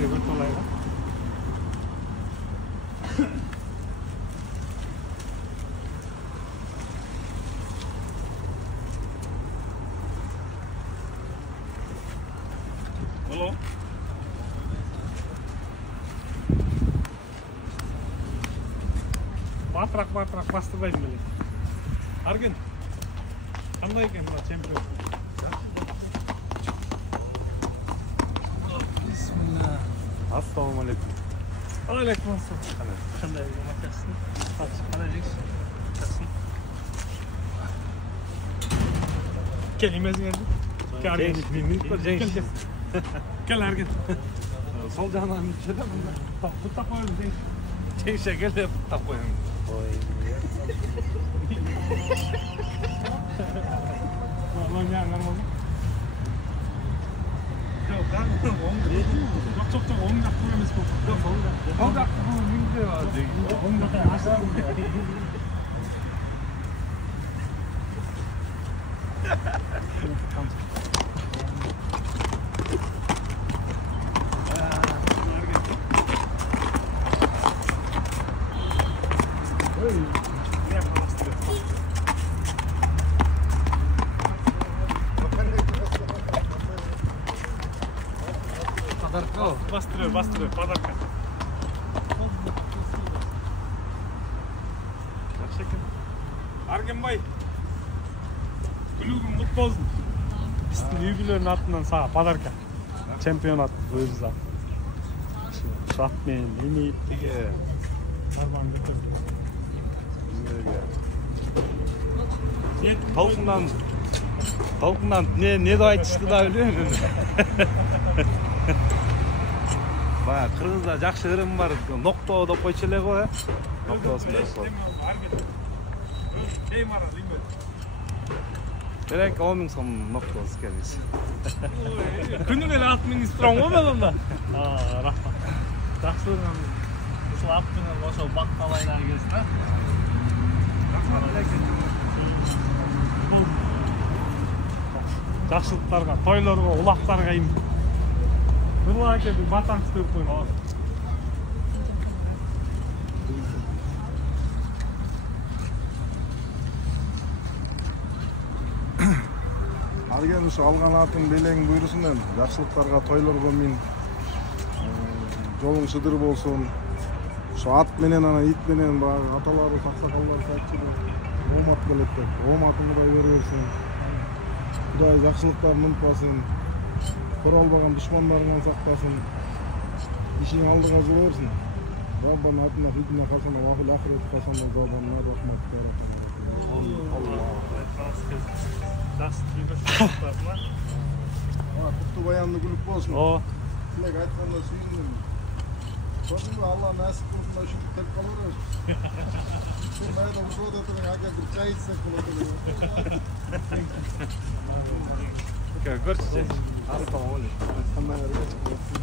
жерге өтіп алайық. Алло. Батырақ бастырбайсың беле. Арген. Қандай екен мына чемпион? Бисмилlah. Ассалаумалейкум. Алейкум ассалам. Қандай жақсың? Қандай жексің? Жақсың? Gel imezin Gel Argen. Gel Argen. Sol canından bir şey de bunda. Pıtta koyalım Cengiş'e gel de pıtta koyalım. Lan ya normal. Yok lan. Çok 10 dakika koyalım. Yok 10 dakika koyalım. 10 dakika aşağı. Bastırıyor, padarka. Argen Bay, kulübün mutlu olsun. Bizim yügülerin atından sağa, padarka. Çempiyonat buyursa. Şu atmayın, yeni dige. Harman götürdü. Толқыннан не да айтышты да біле Бая Қырғызда жақсы ырым бар, ноқто деп қойшы эле ғой, ноқтосын деп қой. Керек 10 000 сом ноқтосы келгенсі. Күнүнө эле 6 000 турам ғой мен онда. Рахмат. Жақсылығын ушул ат менен ошол бакталайна келсин, а? Рахмат элекен. Жақсылықтарға, тойларға, улақтарға ем. Нұрлан әке бір батаң істеп қойын. Арген ушу алган атын белең буйрусын эми. Жақсылықтарға, тойлорго мин. Жолуң шыдыр болсун. Ушу ат менен ана ит менен баягы аталарыбыз, аксакалдарыбыз айтчу. Оомат келет деп. Ооматың Кудай бере берсин. Кудай жақсылықтарын унутпасын. Көрө албаган душмандарыңан сактасын. Ишиң алдыга жүрө берсин. Rabbana atina fid dunya hasanatan wa fil akhirati hasanatan wa qina adhaban nar. Allah. Kutlu bayanlı kulüp olsun. Tilek aytkanda suyundum. Sonra Allah nasip kılsın da şimdi tek kalır. Sen bana da bu soğuda oturun, aga bir çay içsek kulüp. Görüşeceğiz. Hasta oğlum. Hemen araya çıkıyorsun.